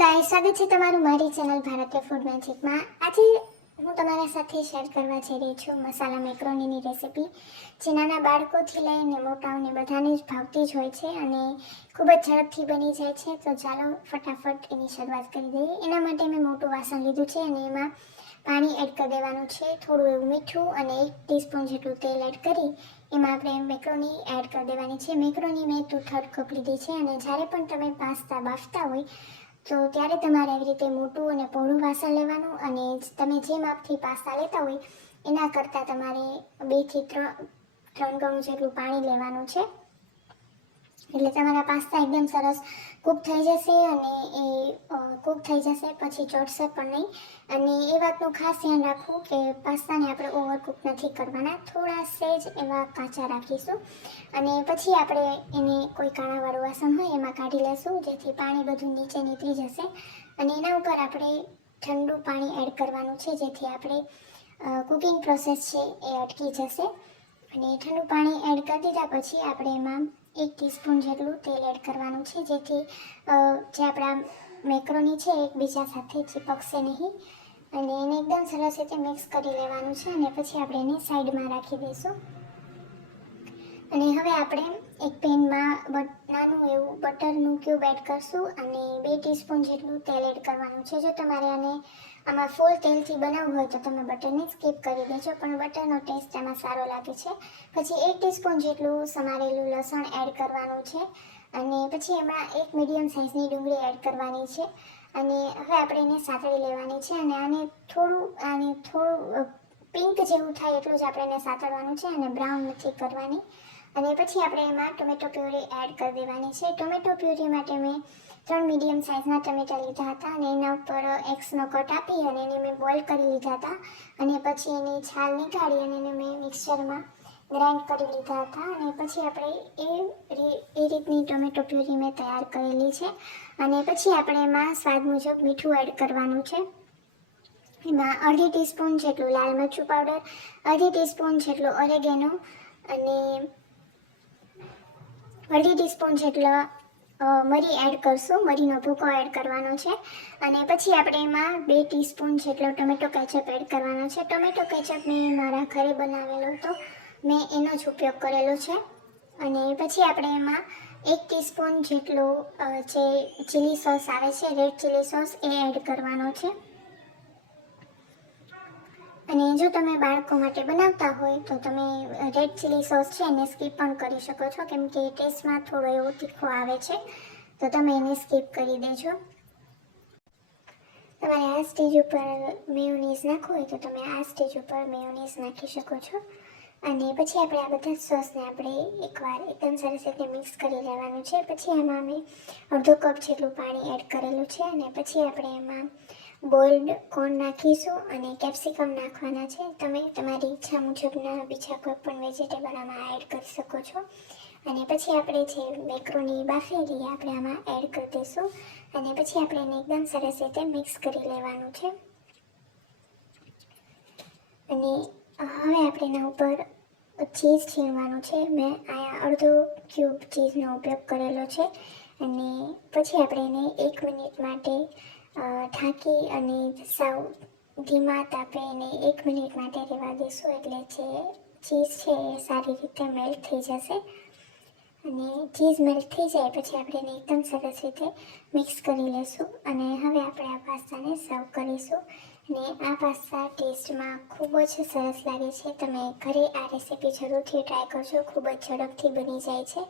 Guys, સ્વાગત છે તમારું મારી ચેનલ ભારતીય ફૂડ મેજિકમાં। આજે હું તમારા સાથે શેર કરવા જઈ રહી છું મસાલા મેક્રોનીની રેસીપી, જે નાના બાળકોથી લઈને મોટાઓને બધાને જ ભાવતી જ હોય છે અને ખૂબ જ ઝડપથી બની જાય છે। તો ચાલો ફટાફટ એની શરૂઆત કરી દઈએ। એના માટે મેં મોટું વાસણ લીધું છે અને એમાં પાણી એડ કરી દેવાનું છે, થોડું એવું મીઠું અને 1 ટીસ્પૂન જેટલું તેલ એડ કરી એમાં આપણે મેક્રોની એડ કરી દેવાની છે। મેક્રોની મેં 2/3 કપ લીધી છે અને જ્યારે પણ તમે પાસ્તા બાફતા હોય તો ત્યારે તમારે આવી રીતે મોટું અને પહોળું વાસણ લેવાનું અને તમે જે માપથી પાસ્તા લેતા હોય એના કરતાં તમારે 2 થી 3 ગણું જેટલું પાણી લેવાનું છે, એટલે તમારા પાસ્તા એકદમ સરસ કૂક થઈ જશે અને એ કૂક થઈ જશે પછી ચોટશે પણ નહીં। અને એ વાતનું ખાસ ધ્યાન રાખવું કે પાસ્તાને આપણે ઓવરકૂક નથી કરવાના, થોડા સહેજ એવા કાચા રાખીશું અને પછી આપણે એને કોઈ કાણાવાળું વાસણ હોય એમાં કાઢી લેશું, જેથી પાણી બધું નીચે નીકળી જશે અને એના ઉપર આપણે ઠંડુ પાણી એડ કરવાનું છે, જેથી આપણે કુકિંગ પ્રોસેસ છે એ અટકી જશે। અને ઠંડુ પાણી એડ કરી દીધા પછી આપણે એમાં 1 ટીસ્પૂન જેટલું તેલ એડ કરવાનું છે, જેથી જે આપણા મેક્રોની છે એકબીજા સાથે ચીપકશે નહીં અને એને એકદમ સરસ રીતે મિક્સ કરી લેવાનું છે અને પછી આપણે એને સાઈડમાં રાખી દઈશું। અને હવે આપણે એક પેનમાં નાનું એવું બટરનું ક્યુબ એડ કરશું અને 2 ટીસ્પૂન જેટલું તેલ એડ કરવાનું છે। જો તમારે આમાં ફૂલ તેલથી બનાવવું હોય તો તમે બટરને સ્કીપ કરી દેજો, પણ બટરનો ટેસ્ટ એમાં સારો લાગે છે। પછી 1 ટીસ્પૂન જેટલું સમારેલું લસણ એડ કરવાનું છે અને પછી એમાં 1 મીડિયમ સાઇઝની ડુંગળી એડ કરવાની છે અને હવે આપણે એને સાતળી લેવાની છે અને આને થોડું પિંક જેવું થાય એટલું જ આપણે એને સાતળવાનું છે અને બ્રાઉન નથી કરવાની। અને પછી આપણે એમાં ટોમેટો પ્યુરી એડ કરી દેવાની છે। ટોમેટો પ્યુરી માટે મેં 3 મીડિયમ સાઇઝના ટમેટા લીધા હતા અને એના ઉપર એક્સનો કટ આપી અને એને મેં બોઇલ કરી લીધા હતા અને પછી એની છાલ નીકાળી અને એને મેં મિક્સરમાં ગ્રાઇન્ડ કરી લીધા હતા અને પછી આપણે એ રીતની ટોમેટો પ્યુરી મેં તૈયાર કરેલી છે। અને પછી આપણે એમાં સ્વાદ મુજબ મીઠું એડ કરવાનું છે, એમાં 1/2 ટીસ્પૂન જેટલું લાલ મરચું પાવડર, 1/2 ટીસ્પૂન જેટલો ઓરેગેનો અને 1/2 ટીસ્પૂન જેટલો મરી એડ કરશું, મરીનો ભૂકો એડ કરવાનો છે અને પછી આપણે એમાં 2 ટીસ્પૂન જેટલો ટોમેટો કેચઅપ એડ કરવાનો છે। ટોમેટો કેચઅપ મેં મારા ઘરે બનાવેલો હતો, મેં એનો જ ઉપયોગ કરેલો છે। અને પછી આપણે એમાં 1 ટીસ્પૂન જેટલો જે ચીલી સોસ આવે છે, રેડ ચીલી સોસ, એ એડ કરવાનો છે। અને જો તમે બાળકો માટે બનાવતા હોય તો તમે રેડ ચીલી સોસ છે એને સ્કીપ પણ કરી શકો છો, કેમ કે ટેસ્ટમાં થોડો એવો તીખો આવે છે, તો તમે એને સ્કીપ કરી દેજો। તમારે આ સ્ટેજ ઉપર મેયોનીઝ નાખવું હોય તો તમે આ સ્ટેજ ઉપર મેયોનીઝ નાખી શકો છો। અને પછી આપણે આ બધા સોસને આપણે એકવાર એકદમ સરસ રીતે મિક્સ કરી લેવાનું છે। પછી એમાં મેં અડધો કપ જેટલું પાણી એડ કરેલું છે અને પછી આપણે એમાં બોઇલ્ડ કોર્ન નાખીશું અને કેપ્સિકમ નાખવાના છે। તમે તમારી ઈચ્છા મુજબના બીજા કોઈ પણ વેજીટેબલ આમાં એડ કરી શકો છો। અને પછી આપણે જે મેક્રોની બાફેલી આપણે આમાં એડ કરી દઈશું અને પછી આપણે એને એકદમ સરસ રીતે મિક્સ કરી લેવાનું છે। અને હવે આપણે એના ઉપર ચીઝ છીણવાનું છે, મેં અહીંયા અડધો ક્યુબ ચીઝનો ઉપયોગ કરેલો છે અને પછી આપણે એને 1 મિનિટ માટે ઢાંકી અને સાવ ધીમા તાપે એને 1 મિનિટ માટે રહેવા દઈશું, એટલે જે ચીઝ છે એ સારી રીતે મેલ્ટ થઈ જશે। અને ચીઝ મેલ્ટ થઈ જાય પછી આપણે એને એકદમ સરસ રીતે મિક્સ કરી લઈશું અને હવે આપણે આ પાસ્તાને સર્વ કરીશું। અને આ પાસ્તા ટેસ્ટમાં ખૂબ જ સરસ લાગે છે, તમે ઘરે આ રેસીપી જરૂરથી ટ્રાય કરજો, ખૂબ જ ઝડપથી બની જાય છે।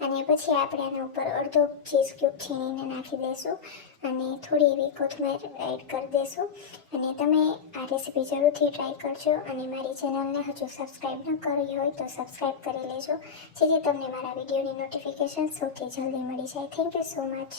અને પછી આપણે આના ઉપર અડધો ચીઝ ક્યુબ છીણીને નાખી દઈશું અને થોડી એવી કોથમીર એડ કરી દઈશું અને તમે આ રેસીપી જરૂરથી ટ્રાય કરજો અને મારી ચેનલને હજુ સબસ્ક્રાઈબ ન કરી હોય તો સબસ્ક્રાઈબ કરી લેજો, જેથી તમને મારા વિડીયોની નોટિફિકેશન સૌથી જલ્દી મળી જાય। Thank you so much.